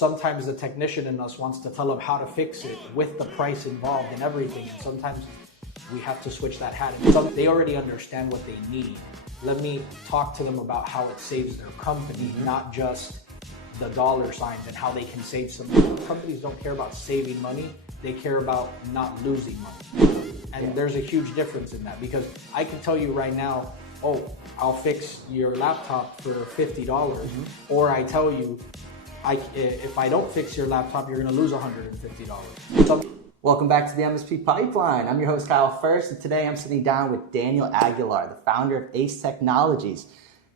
Sometimes the technician in us wants to tell them how to fix it with the price involved and everything. And sometimes we have to switch that hat. And they already understand what they need. Let me talk to them about how it saves their company, not just the dollar signs and how they can save some money. Companies don't care about saving money. They care about not losing money. And there's a huge difference in that, because I can tell you right now, oh, I'll fix your laptop for $50. Or I tell you, if I don't fix your laptop, you're gonna lose $150. Welcome back to the MSP Pipeline. I'm your host, Kyle First, and today I'm sitting down with Daniel Aguilar, the founder of Ace Technologies.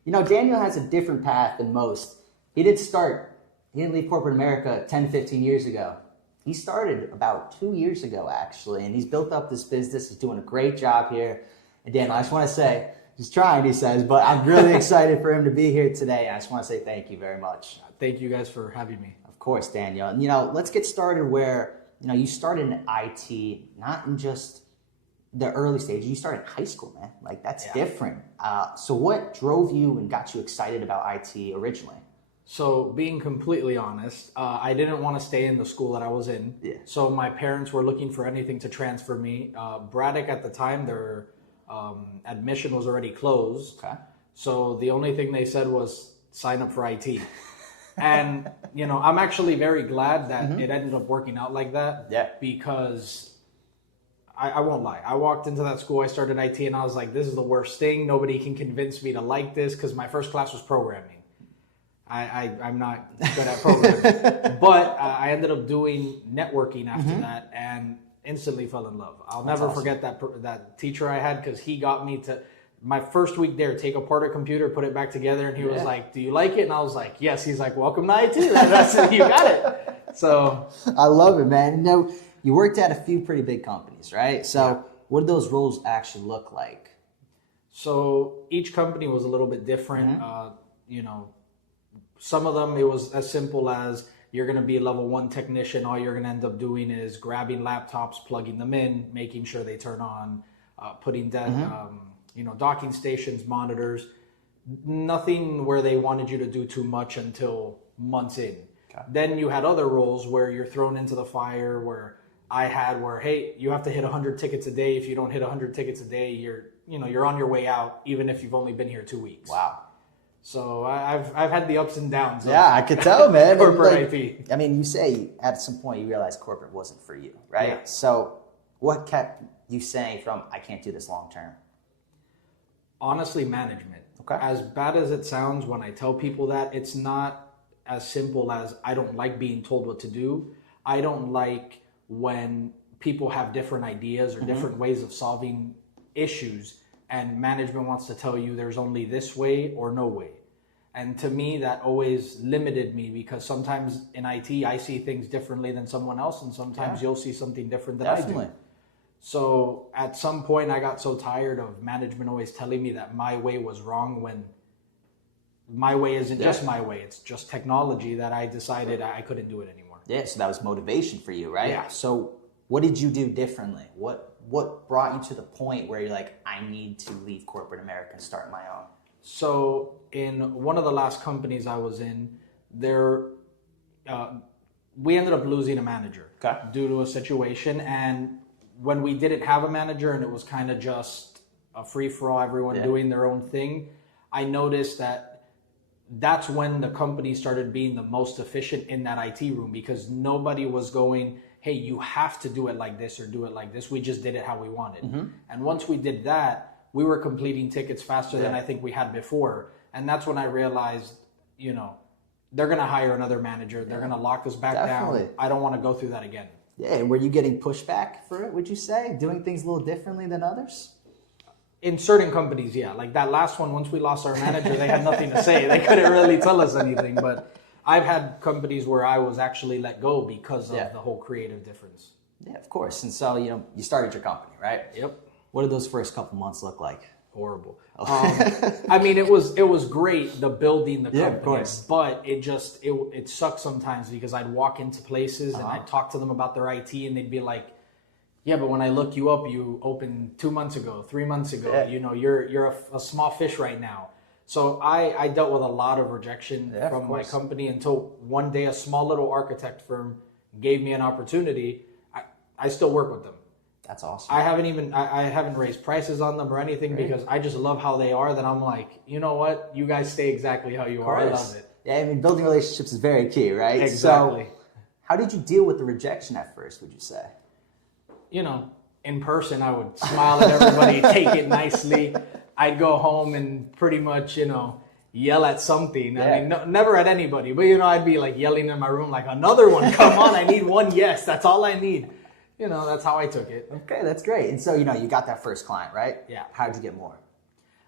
You know, Daniel has a different path than most. He didn't leave corporate America 10, 15 years ago. He started about 2 years ago, actually, and he's built up this business. He's doing a great job here. And Daniel, I just want to say, he's trying, he says, but I'm really excited for him to be here today. I just want to say thank you very much. Thank you guys for having me. Of course, Daniel. And, you know, let's get started where, you know, you started in IT, not in just the early stages. You started in high school, man. Like, that's different. So what drove you and got you excited about IT originally? So being completely honest, I didn't want to stay in the school that I was in. So my parents were looking for anything to transfer me. Braddock at the time, their admission was already closed. So the only thing they said was sign up for IT. And, you know, I'm actually very glad that it ended up working out like that. Because I won't lie. I walked into that school, I started IT, and I was like, this is the worst thing. Nobody can convince me to like this, because my first class was programming. I'm not good at programming. But I ended up doing networking after that and instantly fell in love. I'll never forget that teacher I had, because he got me to, my first week there, take apart a computer, put it back together, and he was like, do you like it? And I was like, yes. He's like, welcome to IT. That's it. You got it. So I love it, man. Now, you worked at a few pretty big companies, right? So what did those roles actually look like? So each company was a little bit different. You know, some of them, it was as simple as you're going to be a level 1 technician. All you're going to end up doing is grabbing laptops, plugging them in, making sure they turn on, putting you know, docking stations, monitors. Nothing where they wanted you to do too much until months in. Then you had other roles where you're thrown into the fire, where hey, you have to hit 100 tickets a day. If you don't hit 100 tickets a day, you're on your way out, even if you've only been here 2 weeks. Wow. So I've had the ups and downs. I could tell, man. Corporate IP. I mean, you say at some point you realized corporate wasn't for you, right? So what kept you saying from, I can't do this long term? Honestly, management. As bad as it sounds when I tell people that, it's not as simple as I don't like being told what to do. I don't like when people have different ideas or different ways of solving issues, and management wants to tell you there's only this way or no way. And to me, that always limited me, because sometimes in IT, I see things differently than someone else, and sometimes you'll see something different than I do. So at some point, I got so tired of management always telling me that my way was wrong, when my way isn't just my way. It's just technology, that I decided I couldn't do it anymore. So that was motivation for you, right? Yeah. So what did you do differently? What brought you to the point where you're like, I need to leave corporate America and start my own? So in one of the last companies I was in, we ended up losing a manager due to a situation. And when we didn't have a manager and it was kind of just a free-for-all, everyone doing their own thing, I noticed that's when the company started being the most efficient in that IT room, because nobody was going, hey, you have to do it like this or do it like this. We just did it how we wanted. And once we did that, we were completing tickets faster than I think we had before. And that's when I realized, you know, they're going to hire another manager. They're going to lock us back down. I don't want to go through that again. And were you getting pushback for it, would you say? Doing things a little differently than others? In certain companies, yeah. Like that last one, once we lost our manager, they had nothing to say. They couldn't really tell us anything. But I've had companies where I was actually let go because of the whole creative difference. Yeah, of course. And so, you know, you started your company, right? Yep. What did those first couple months look like? Horrible. I mean, it was great, the building the company, of course. But it sucked sometimes, because I'd walk into places and I'd talk to them about their IT, and they'd be like, yeah, but when I look you up, you opened 2 months ago, 3 months ago. You know, you're a small fish right now. So I dealt with a lot of rejection Yeah, from of my course. company until one day a small little architect firm gave me an opportunity. I still work with them. That's awesome. I haven't raised prices on them or anything because I just love how they are, that I'm like, you know what? You guys stay exactly how you are. I love it. Yeah, I mean, building relationships is very key, right? Exactly. So, how did you deal with the rejection at first, would you say? You know, in person, I would smile at everybody, take it nicely. I'd go home and pretty much, yell at something. Yeah. I mean, never at anybody, but, I'd be like yelling in my room, like, another one, come on, I need one yes, that's all I need. That's how I took it. Okay, that's great. And so, you got that first client, right? Yeah. How did you get more?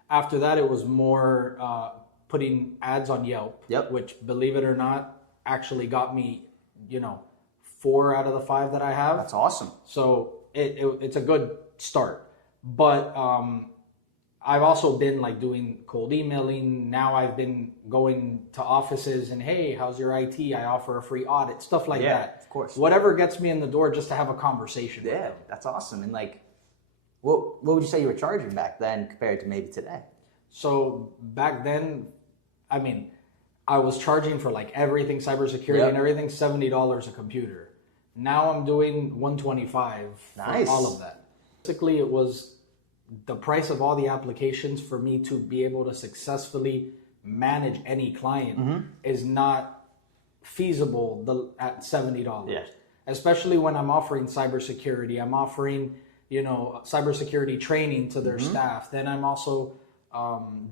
After that, it was more putting ads on Yelp, which, believe it or not, actually got me, 4 out of the 5 that I have. That's awesome. So it's a good start. But I've also been like doing cold emailing. Now I've been going to offices and, hey, how's your IT? I offer a free audit, stuff like that. Of course. Whatever gets me in the door just to have a conversation with them. That's awesome. And like, what would you say you were charging back then compared to maybe today? So back then, I mean, I was charging for like everything, cybersecurity and everything, $70 a computer. Now I'm doing $125 for all of that. Basically, it was the price of all the applications for me to be able to successfully manage any client is not feasible at $70. Yeah. Especially when I'm offering cybersecurity. I'm offering, cybersecurity training to their staff. Then I'm also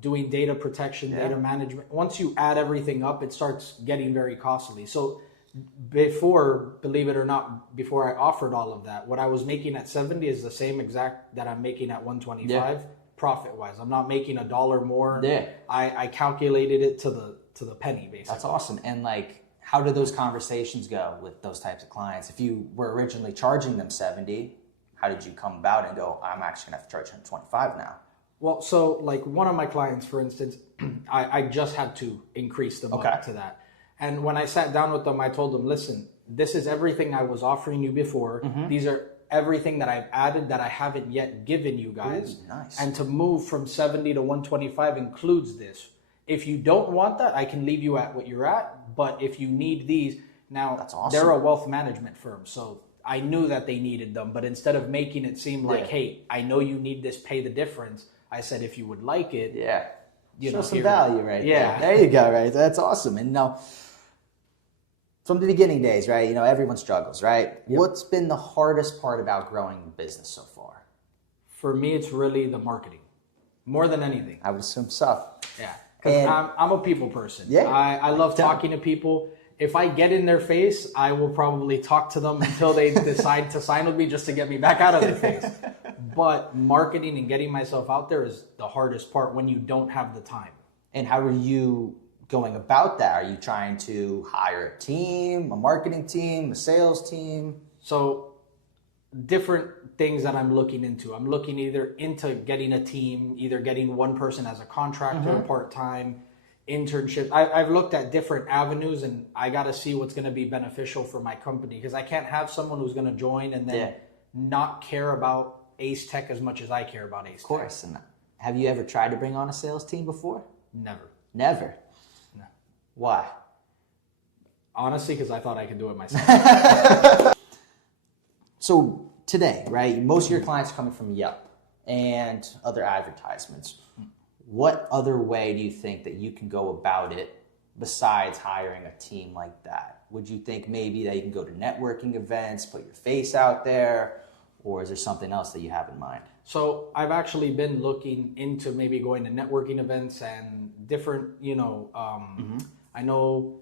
doing data protection, data management. Once you add everything up, it starts getting very costly. So believe it or not, before I offered all of that, what I was making at 70 is the same exact that I'm making at 125 profit wise. I'm not making $1 more. Yeah. I calculated it to the penny, basically. That's awesome. And like, how did those conversations go with those types of clients? If you were originally charging them 70, how did you come about and go, I'm actually gonna have to charge him 25 now? Well, so like one of my clients, for instance, I just had to increase them up to that. And when I sat down with them, I told them, listen, this is everything I was offering you before. These are everything that I've added that I haven't yet given you guys. Ooh, nice. And to move from 70 to 125 includes this. If you don't want that, I can leave you at what you're at. But if you need these, now that's awesome. They're a wealth management firm. So I knew that they needed them. But instead of making it seem like, hey, I know you need this, pay the difference, I said, if you would like it. Yeah. Show some here. value right there. There you go, right? That's awesome. And now, from the beginning days, right? Everyone struggles, right? What's been the hardest part about growing the business so far? For me, it's really the marketing, more than anything. I would assume so. Yeah, because I'm a people person. Yeah, I love talking to people. If I get in their face, I will probably talk to them until they decide to sign with me just to get me back out of their face. But marketing and getting myself out there is the hardest part when you don't have the time. And how are you going about that? Are you trying to hire a team, a marketing team, a sales team? So different things that I'm looking into. I'm looking either into getting a team, either getting one person as a contractor, part-time, internship. I've looked at different avenues, and I got to see what's going to be beneficial for my company, because I can't have someone who's going to join and then not care about Ace Tech as much as I care about Ace Tech. Of course. And have you ever tried to bring on a sales team before? Never. Never? No. Why? Honestly, because I thought I could do it myself. So today, right, most of your clients are coming from Yelp and other advertisements. What other way do you think that you can go about it besides hiring a team like that? Would you think maybe that you can go to networking events, put your face out there, or is there something else that you have in mind? So I've actually been looking into maybe going to networking events and different, I know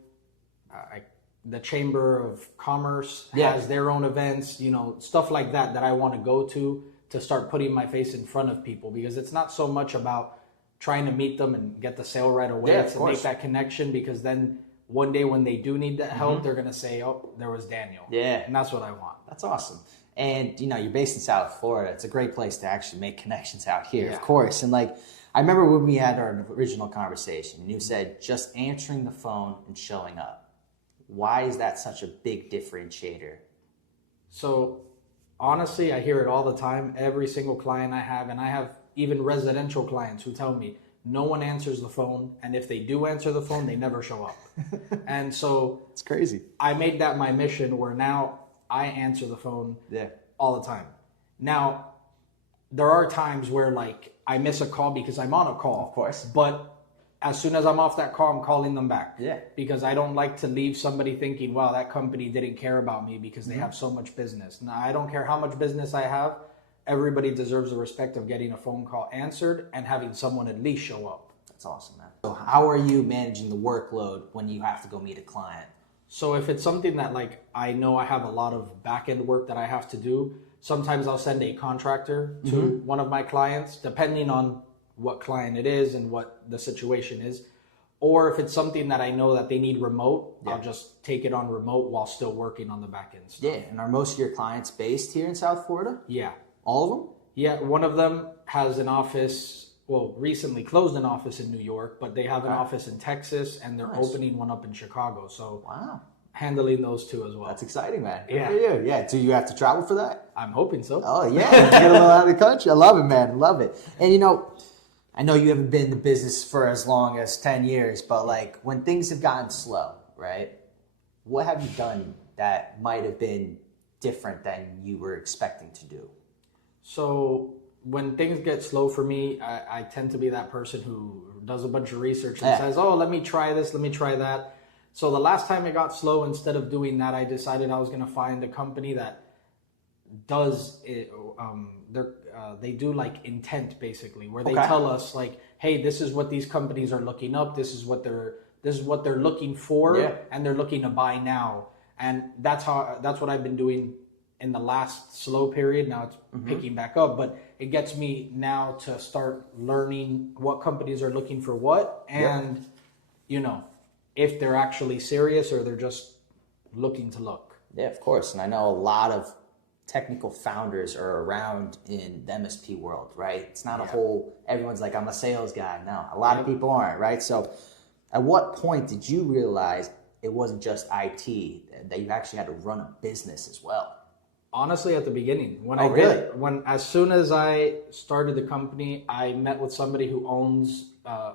the Chamber of Commerce has their own events, stuff like that I want to go to start putting my face in front of people, because it's not so much about trying to meet them and get the sale right away. It's to make that connection, because then one day when they do need that help, they're going to say, oh, there was Daniel. Yeah. And that's what I want. That's awesome. And, you're based in South Florida. It's a great place to actually make connections out here, Yeah. of course. And I remember when we had our original conversation, and you said just answering the phone and showing up. Why is that such a big differentiator? So honestly, I hear it all the time. Every single client I have, and I have even residential clients who tell me, no one answers the phone. And if they do answer the phone, they never show up. And so it's crazy. I made that my mission where now I answer the phone all the time. Now, there are times where like I miss a call because I'm on a call. Of course. But as soon as I'm off that call, I'm calling them back. Yeah. Because I don't like to leave somebody thinking, wow, that company didn't care about me because they have so much business. Now, I don't care how much business I have. Everybody deserves the respect of getting a phone call answered and having someone at least show up. That's awesome, man. So how are you managing the workload when you have to go meet a client? So if it's something that like I know I have a lot of back end work that I have to do, sometimes I'll send a contractor to one of my clients, depending on what client it is and what the situation is. Or if it's something that I know that they need remote, I'll just take it on remote while still working on the back end stuff. Yeah, and are most of your clients based here in South Florida? Yeah. All of them? Yeah, one of them has an office, well, recently closed an office in New York, but they have an office in Texas and they're opening one up in Chicago. So handling those two as well. That's exciting, man. Yeah. Good for you. Yeah. Do you have to travel for that? I'm hoping so. Oh, yeah. Get a little out of the country. I love it, man. Love it. And you know, I know you haven't been in the business for as long as 10 years, but like when things have gotten slow, right? What have you done that might have been different than you were expecting to do? So when things get slow for me, I tend to be that person who does a bunch of research and says, oh, let me try this, let me try that. So the last time it got slow, instead of doing that, I decided I was going to find a company that does it. They do like intent basically, where they tell us like, hey, this is what these companies are looking up. This is what they're looking for, and they're looking to buy now. And that's what I've been doing in the last slow period. Now it's picking back up, but it gets me now to start learning what companies are looking for what, and you know, if they're actually serious or they're just looking to look. Yeah, of course. And I know a lot of technical founders are around in the MSP world, right? It's not a whole, everyone's like, I'm a sales guy. No, a lot of people aren't, right? So at what point did you realize it wasn't just IT, that you actually had to run a business as well? Honestly, at the beginning, as soon as I started the company, I met with somebody who owns a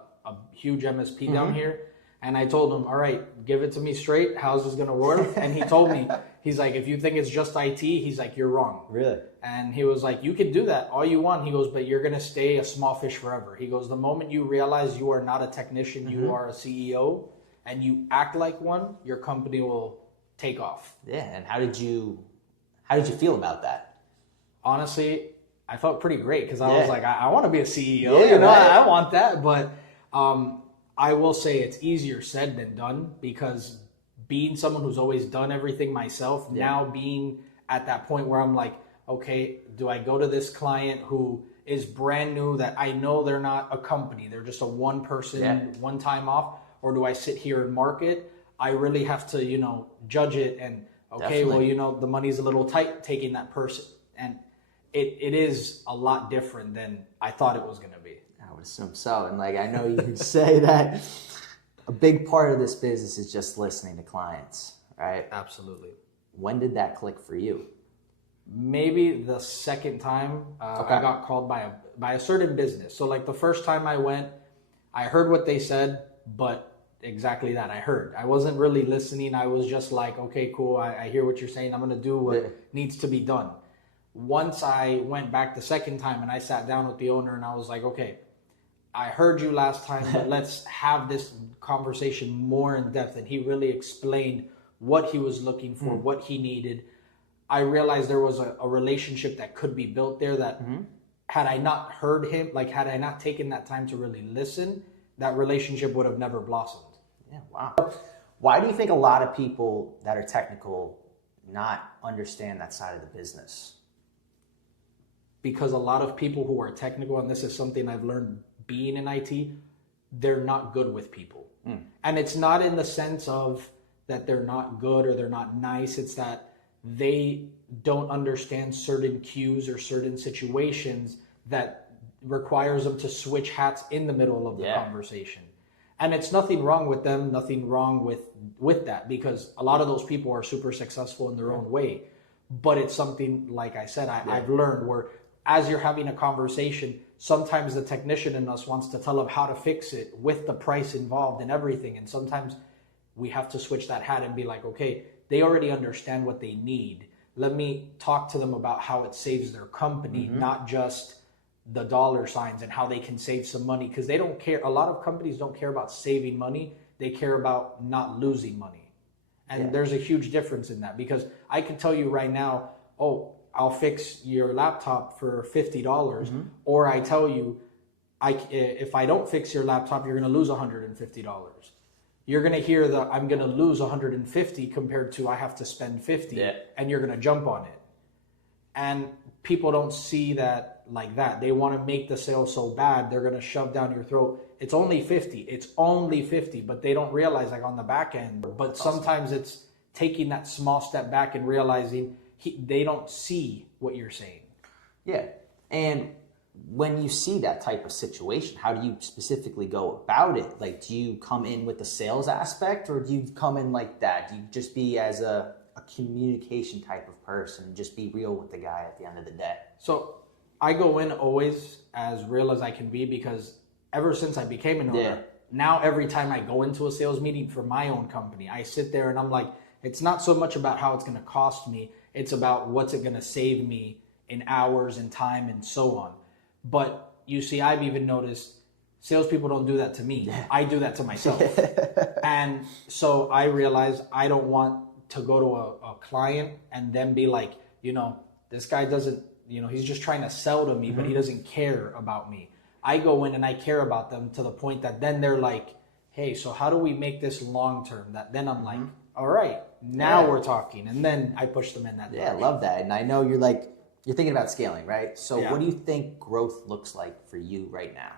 huge MSP down here. And I told him, all right, give it to me straight. How's this going to work? And he told me, he's like, if you think it's just IT, he's like, you're wrong. Really? And he was like, you can do that all you want. He goes, but you're going to stay a small fish forever. He goes, the moment you realize you are not a technician, you are a CEO, and you act like one, your company will take off. Yeah. And how did you feel about that? Honestly, I felt pretty great because I was like, I want to be a CEO. I want that. But I will say it's easier said than done, because being someone who's always done everything myself, now being at that point where I'm like, okay, do I go to this client who is brand new that I know they're not a company, they're just a one person, one time off, or do I sit here and market? I really have to, judge it and, okay, well, the money's a little tight taking that person. And it is a lot different than I thought it was going to be. I would assume so. And like, I know you say that a big part of this business is just listening to clients, right? Absolutely. When did that click for you? Maybe the second time I got called by a certain business. So like the first time I went, I heard what they said, but exactly that. I heard. I wasn't really listening. I was just like, okay, cool. I hear what you're saying. I'm going to do what needs to be done. Once I went back the second time and I sat down with the owner and I was like, okay, I heard you last time, but let's have this conversation more in depth. And he really explained what he was looking for, what he needed. I realized there was a relationship that could be built there that had I not heard him, like had I not taken that time to really listen, that relationship would have never blossomed. Yeah, wow. Why do you think a lot of people that are technical not understand that side of the business? Because a lot of people who are technical, and this is something I've learned being in IT, they're not good with people. And it's not in the sense of that they're not good or they're not nice. It's that they don't understand certain cues or certain situations that requires them to switch hats in the middle of the conversation. And it's nothing wrong with them, nothing wrong with that, because a lot of those people are super successful in their own way. But it's something, like I said, I've learned where as you're having a conversation, sometimes the technician in us wants to tell them how to fix it with the price involved and everything. And sometimes we have to switch that hat and be like, okay, they already understand what they need. Let me talk to them about how it saves their company, not just the dollar signs and how they can save some money, because they don't care. A lot of companies don't care about saving money. They care about not losing money. And there's a huge difference in that, because I can tell you right now, oh, I'll fix your laptop for $50, or I tell you, if I don't fix your laptop, you're going to lose $150. You're going to hear the I'm going to lose 150 compared to I have to spend 50, and you're going to jump on it. And people don't see that like that. They want to make the sale so bad, they're going to shove down your throat. It's only 50. It's only 50, but they don't realize, like, on the back end. But sometimes it's taking that small step back and realizing they don't see what you're saying. Yeah. And when you see that type of situation, how do you specifically go about it? Like, do you come in with the sales aspect, or do you come in like that? Do you just be as a communication type of person and just be real with the guy at the end of the day? So I go in always as real as I can be, because ever since I became an owner, now every time I go into a sales meeting for my own company, I sit there and I'm like, it's not so much about how it's going to cost me. It's about what's it going to save me in hours and time and so on. But you see, I've even noticed salespeople don't do that to me. I do that to myself. And so I realized I don't want to go to a client and then be like, this guy doesn't, he's just trying to sell to me, but he doesn't care about me. I go in and I care about them to the point that then they're like, hey, so how do we make this long term? That then I'm like, all right, now we're talking. And then I push them in that direction. I love that. And I know you're thinking about scaling, right? So what do you think growth looks like for you right now?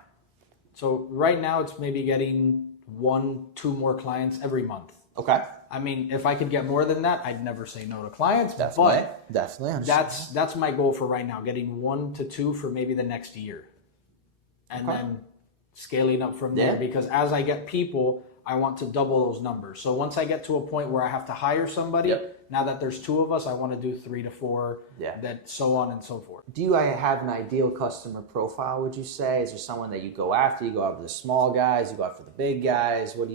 So right now it's maybe getting 1-2 more clients every month. Okay. I mean, if I could get more than that, I'd never say no to clients. Definitely. That's my goal for right now, getting 1 to 2 for maybe the next year. And then scaling up from there, because as I get people, I want to double those numbers. So once I get to a point where I have to hire somebody, now that there's 2 of us, I want to do 3 to 4, that so on and so forth. Do you have an ideal customer profile, would you say? Is there someone that you go after? You go after the small guys, you go after the big guys? What's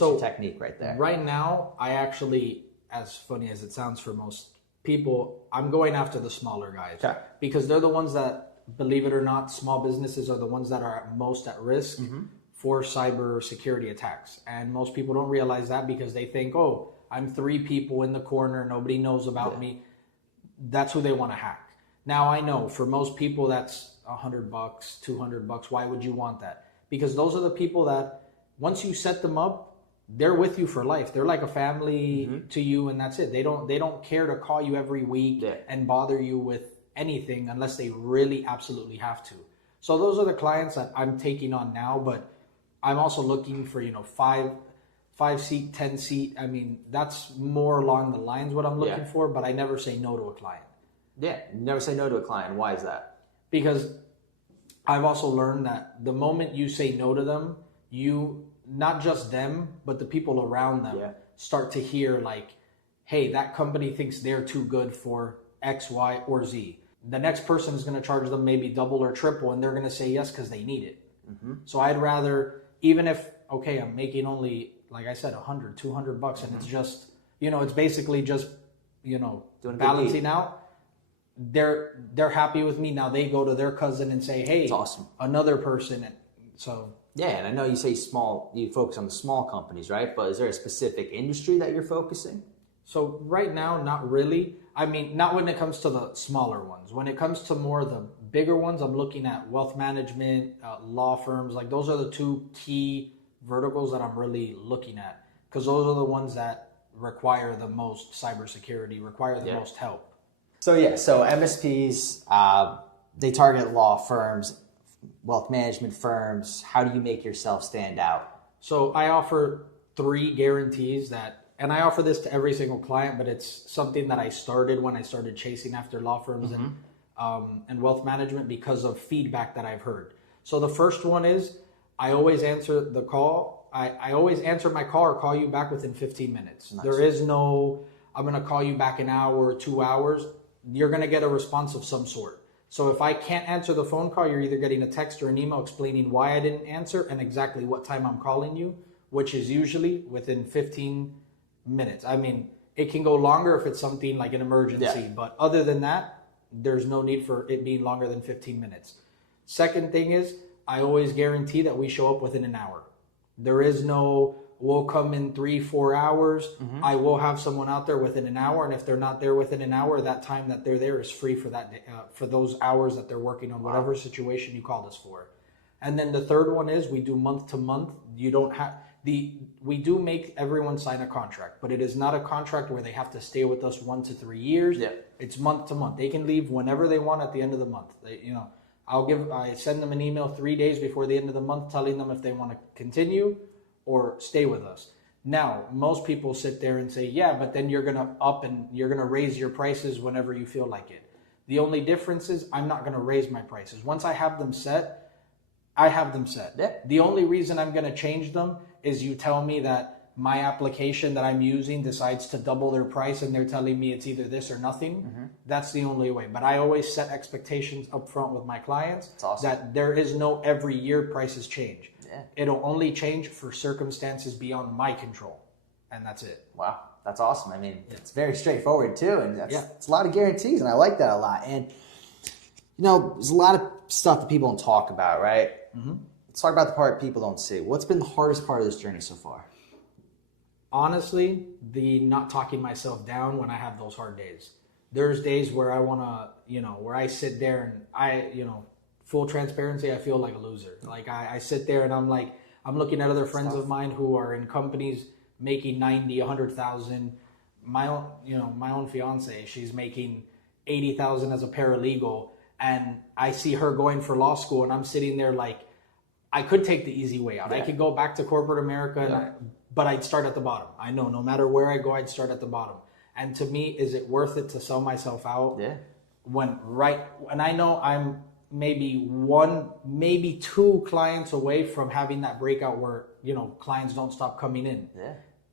your technique right there? Right now, I actually, as funny as it sounds for most people, I'm going after the smaller guys. Okay. Because they're the ones that, believe it or not, small businesses are the ones that are most at risk for cyber security attacks. And most people don't realize that, because they think, oh, I'm 3 people in the corner, nobody knows about me. That's who they want to hack. Now, I know for most people that's $100, $200. Why would you want that? Because those are the people that once you set them up, they're with you for life. They're like a family to you, and that's it. They don't care to call you every week and bother you with anything unless they really absolutely have to. So those are the clients that I'm taking on now, but I'm also looking for 5-seat, 10-seat. I mean, that's more along the lines what I'm looking for, but I never say no to a client. Yeah, never say no to a client. Why is that? Because I've also learned that the moment you say no to them, you, not just them, but the people around them start to hear like, hey, that company thinks they're too good for X, Y, or Z. The next person is going to charge them maybe double or triple, and they're going to say yes because they need it. So I'd rather, even if, okay, I'm making only, like I said, $100, $200, and it's just, it's basically just, balancing out. They're happy with me. Now they go to their cousin and say, hey, it's awesome. Another person. So yeah, and I know you say small, you focus on the small companies, right? But is there a specific industry that you're focusing? So right now, not really. I mean, not when it comes to the smaller ones. When it comes to more the bigger ones, I'm looking at wealth management, law firms. Like those are the 2 key verticals that I'm really looking at, because those are the ones that require the most cybersecurity, require the most help. So MSPs, they target law firms, wealth management firms. How do you make yourself stand out? So I offer 3 guarantees that, and I offer this to every single client, but it's something that I started when I started chasing after law firms and wealth management because of feedback that I've heard. So the first one is I always answer the call. I always answer my call or call you back within 15 minutes. Nice. There is no, I'm going to call you back an hour or 2 hours. You're going to get a response of some sort. So if I can't answer the phone call, you're either getting a text or an email explaining why I didn't answer and exactly what time I'm calling you, which is usually within 15 minutes. I mean, it can go longer if it's something like an emergency, but other than that, there's no need for it being longer than 15 minutes. Second thing is, I always guarantee that we show up within an hour. There is no, we'll come in 3-4 hours. I will have someone out there within an hour, and if they're not there within an hour, that time that they're there is free for that day, for those hours that they're working on whatever situation you called us for. And then the third one is we do month to month. You don't have we do make everyone sign a contract, but it is not a contract where they have to stay with us 1 to 3 years. It's month to month. They can leave whenever they want at the end of the month. I send them an email 3 days before the end of the month telling them if they want to continue or stay with us. Now, most people sit there and say, yeah, but then you're going to up and you're going to raise your prices whenever you feel like it. The only difference is I'm not going to raise my prices. Once I have them set, I have them set. The only reason I'm going to change them is you tell me that my application that I'm using decides to double their price and they're telling me it's either this or nothing. That's the only way. But I always set expectations up front with my clients that there is no every year prices change. It'll only change for circumstances beyond my control. And that's it. Wow. That's awesome. I mean, it's very straightforward too. And it's a lot of guarantees. And I like that a lot. And, you know, there's a lot of stuff that people don't talk about, right? Let's talk about the part people don't see. What's been the hardest part of this journey so far? Honestly, the not talking myself down when I have those hard days. There's days where I want to, where I sit there and full transparency, I feel like a loser. Like I sit there and I'm like, I'm looking at other friends of mine who are in companies making 90, 100,000. My own fiance, she's making 80,000 as a paralegal. And I see her going for law school and I'm sitting there like, I could take the easy way out. I could go back to corporate America, but I'd start at the bottom. I know no matter where I go, I'd start at the bottom. And to me, is it worth it to sell myself out? And I know I'm maybe 1, maybe 2 clients away from having that breakout where, clients don't stop coming in.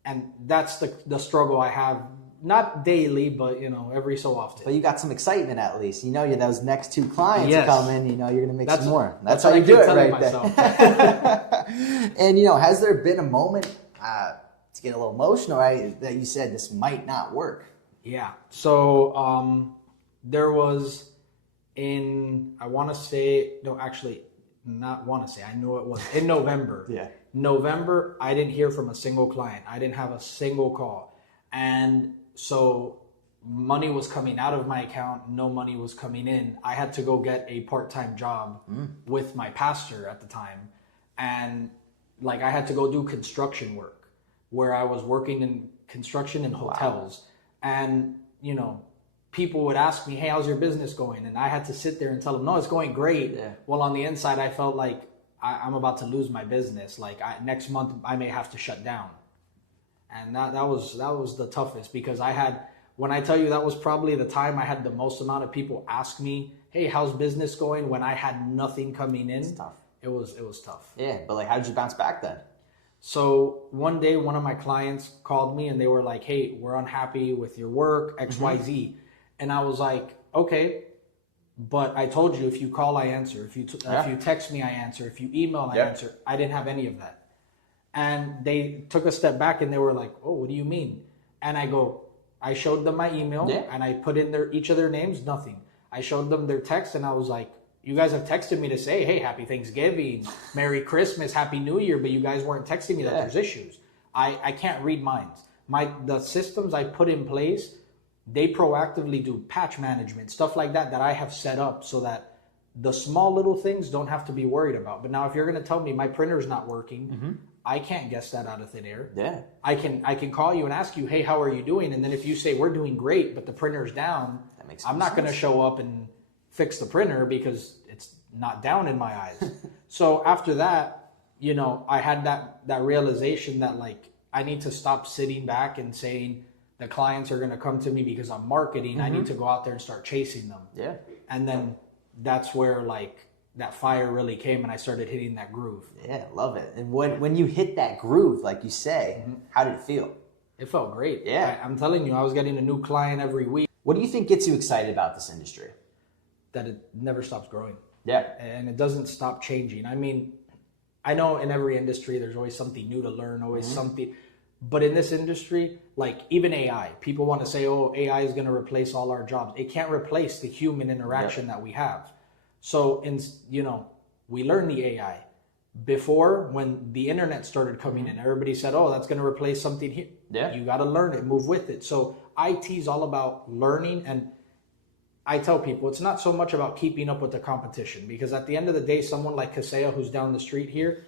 And that's the struggle I have. Not daily, but every so often. But you got some excitement at least. Those next 2 clients come in. You're going to make some more. That's how you do it, right there. And has there been a moment to get a little emotional, right, that you said this might not work? Yeah. So there was I want to say I know it was in November. November, I didn't hear from a single client. I didn't have a single call, and so money was coming out of my account, no money was coming in. I had to go get a part-time job with my pastor at the time. And I had to go do construction work where I was working in construction in hotels. And, people would ask me, hey, how's your business going? And I had to sit there and tell them, no, it's going great. Well, on the inside, I felt like I'm about to lose my business. Next month, I may have to shut down. And that was the toughest because when I tell you that was probably the time I had the most amount of people ask me, hey, how's business going when I had nothing coming in. It's tough. It was tough. Yeah, but how did you bounce back then? So one day, one of my clients called me and they were like, hey, we're unhappy with your work, XYZ. And I was like, okay, but I told you if you call, I answer. If you text me, I answer. If you email, I answer. I didn't have any of that. And they took a step back and they were like, oh, what do you mean? And I showed them my email and I put in each of their names, nothing. I showed them their text and I was like, you guys have texted me to say, hey, happy Thanksgiving, Merry Christmas, Happy New Year, but you guys weren't texting me that there's issues. I can't read minds. The systems I put in place, they proactively do patch management, stuff like that I have set up so that the small little things don't have to be worried about. But now if you're going to tell me my printer's not working, I can't guess that out of thin air. I can call you and ask you, hey, how are you doing? And then if you say we're doing great, but the printer's down, I'm not going to show up and fix the printer because it's not down in my eyes. So after that, I had that realization that I need to stop sitting back and saying the clients are going to come to me because I'm marketing. I need to go out there and start chasing them. And then that's where that fire really came and I started hitting that groove. Yeah, love it. And when you hit that groove, like you say, how did it feel? It felt great. Yeah. I'm telling you, I was getting a new client every week. What do you think gets you excited about this industry? that it never stops growing. Yeah. And it doesn't stop changing. I mean, I know in every industry there's always something new to learn, always something. But in this industry, like even AI, people want to say, oh, AI is going to replace all our jobs. It can't replace the human interaction that we have. So, we learn the AI. Before, when the internet started coming in, everybody said, oh, that's going to replace something here. Yeah. You got to learn it, move with it. So IT is all about learning. And I tell people, it's not so much about keeping up with the competition, because at the end of the day, someone like Kaseya, who's down the street here,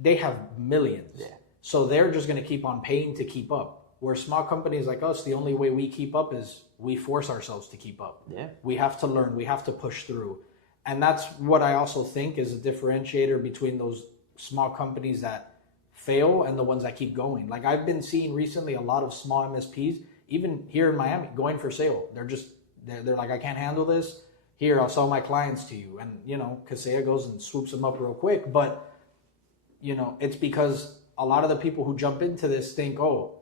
they have millions. Yeah. So they're just going to keep on paying to keep up. Where small companies like us, the only way we keep up is we force ourselves to keep up. Yeah. We have to learn. We have to push through. And that's what I also think is a differentiator between those small companies that fail and the ones that keep going. Like I've been seeing recently a lot of small MSPs, even here in Miami, going for sale. They're like, I can't handle this. Here, I'll sell my clients to you. And, Kaseya goes and swoops them up real quick. But, it's because a lot of the people who jump into this think, oh,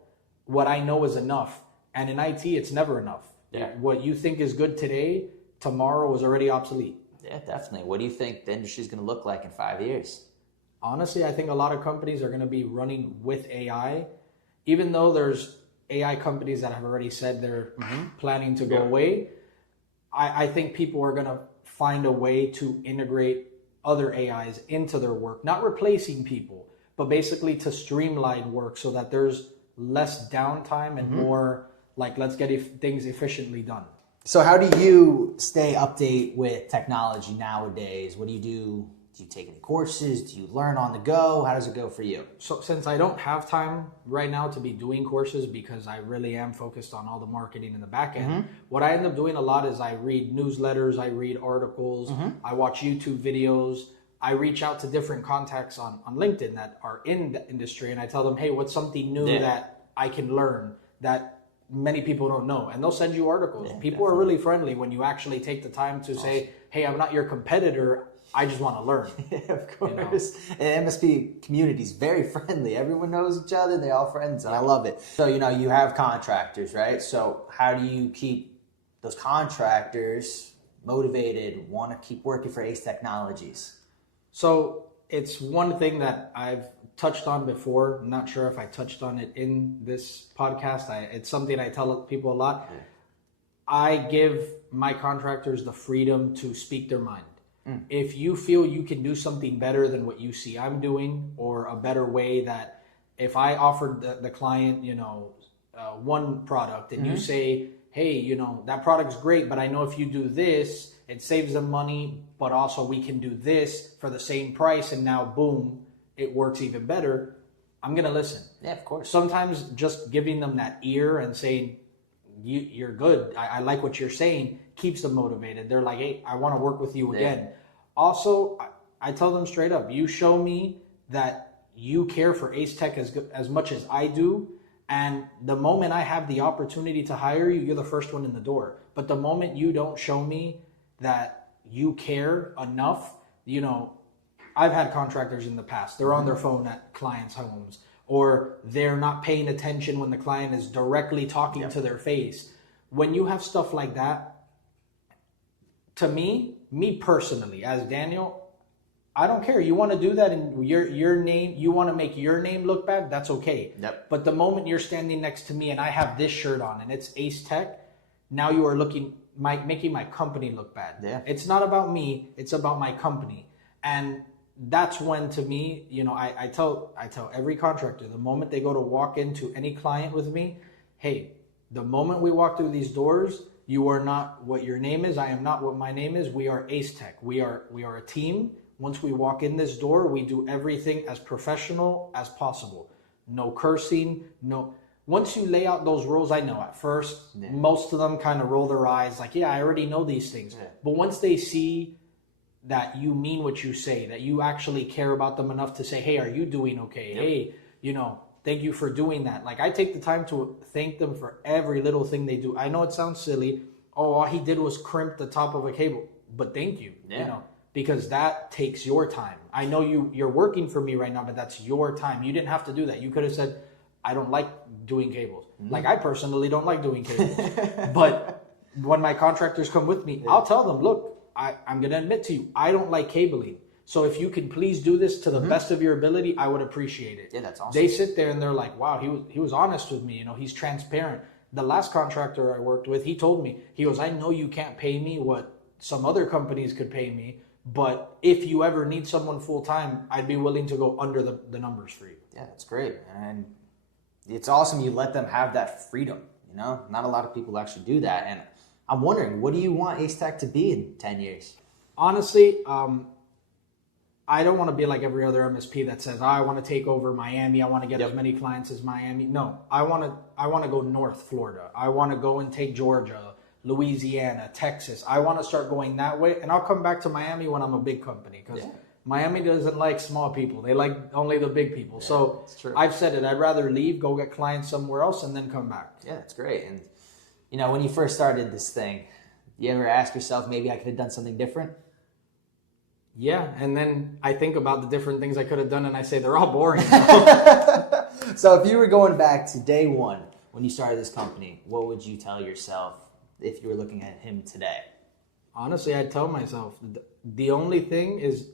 what I know is enough. And in IT, it's never enough. Yeah. What you think is good today, tomorrow is already obsolete. Yeah, definitely. What do you think the industry is going to look like in 5 years? Honestly, I think a lot of companies are going to be running with AI, even though there's AI companies that have already said they're planning to go away. I think people are going to find a way to integrate other AIs into their work, not replacing people, but basically to streamline work so that there's less downtime and more like, let's get things efficiently done. So how do you stay update with technology nowadays? What do you do? Do you take any courses? Do you learn on the go? How does it go for you? So since I don't have time right now to be doing courses because I really am focused on all the marketing in the back end, what I end up doing a lot is I read newsletters, I read articles, I watch YouTube videos, I reach out to different contacts on LinkedIn that are in the industry, and I tell them, hey, what's something new that I can learn that many people don't know? And they'll send you articles. People are really friendly when you actually take the time to say, hey, I'm not your competitor, I just want to learn. Of course. And MSP community is very friendly. Everyone knows each other. They're all friends, and I love it. So, you have contractors, right? So how do you keep those contractors motivated, want to keep working for Ace Technologies? So it's one thing that I've touched on before. I'm not sure if I touched on it in this podcast. It's something I tell people a lot. I give my contractors the freedom to speak their mind. If you feel you can do something better than what you see I'm doing, or a better way that if I offered the client, one product and you say, hey, that product's great, but I know if you do this, it saves them money, but also we can do this for the same price. And now, boom, it works even better. I'm going to listen. Yeah, of course. Sometimes just giving them that ear and saying, you're good, I like what you're saying, keeps them motivated. They're like, hey, I want to work with you again. Also, I tell them straight up, you show me that you care for Ace Tech as much as I do, and the moment I have the opportunity to hire you, you're the first one in the door. But the moment you don't show me that you care enough, I've had contractors in the past, they're on their phone at clients' homes, or they're not paying attention when the client is directly talking to their face. When you have stuff like that, to me personally, as Daniel, I don't care. You want to do that in your name, you want to make your name look bad, that's okay. But the moment you're standing next to me and I have this shirt on and it's Ace Tech, now you are making my company look bad. It's not about me, it's about my company. And that's when, to me, I tell every contractor, the moment they go to walk into any client with me, hey, the moment we walk through these doors, you are not what your name is. I am not what my name is. We are Ace Tech. We are a team. Once we walk in this door, we do everything as professional as possible. No cursing. No. Once you lay out those rules, I know at first, most of them kind of roll their eyes like, yeah, I already know these things. But once they see that you mean what you say, that you actually care about them enough to say, hey, are you doing okay? Hey, thank you for doing that. Like, I take the time to thank them for every little thing they do. I know it sounds silly. Oh, all he did was crimp the top of a cable. But thank you, because that takes your time. I know you're working for me right now, but that's your time. You didn't have to do that. You could have said, I don't like doing cables. Like, I personally don't like doing cables. But when my contractors come with me, I'll tell them, look, I'm going to admit to you, I don't like cabling. So if you can please do this to the best of your ability, I would appreciate it. Yeah, that's awesome. They sit there and they're like, wow, he was honest with me. He's transparent. The last contractor I worked with, he told me, he goes, I know you can't pay me what some other companies could pay me, but if you ever need someone full time, I'd be willing to go under the numbers for you. Yeah, that's great. And it's awesome you let them have that freedom. Not a lot of people actually do that. And I'm wondering, what do you want Ace Tech to be in 10 years? Honestly, I don't want to be like every other MSP that says, I want to take over Miami. I want to get as many clients as Miami. No, I want to go North Florida. I want to go and take Georgia, Louisiana, Texas. I want to start going that way. And I'll come back to Miami when I'm a big company, because Miami doesn't like small people. They like only the big people. Yeah, so I've said it. I'd rather leave, go get clients somewhere else, and then come back. Yeah, that's great. And, when you first started this thing, you ever ask yourself, maybe I could have done something different? Yeah, and then I think about the different things I could have done, and I say they're all boring. So if you were going back to day one when you started this company, what would you tell yourself if you were looking at him today? Honestly, I'd tell myself, the only thing is,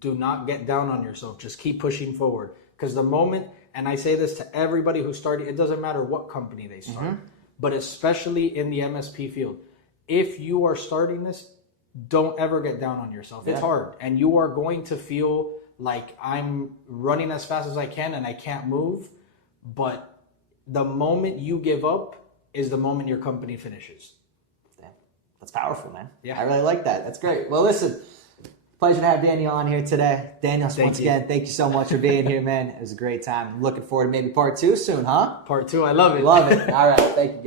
do not get down on yourself. Just keep pushing forward. Because the moment, and I say this to everybody who started, it doesn't matter what company they start, but especially in the MSP field, if you are starting this, don't ever get down on yourself. It's hard, and you are going to feel like I'm running as fast as I can and I can't move. But the moment you give up is the moment your company finishes. Damn. That's powerful, man. Yeah, I really like that. That's great. Well, listen, pleasure to have Daniel on here today. Daniel, once again, thank you so much for being here, man. It was a great time. I'm looking forward to maybe part 2 soon, huh? Part 2, I love it. Love it. All right, thank you, guys.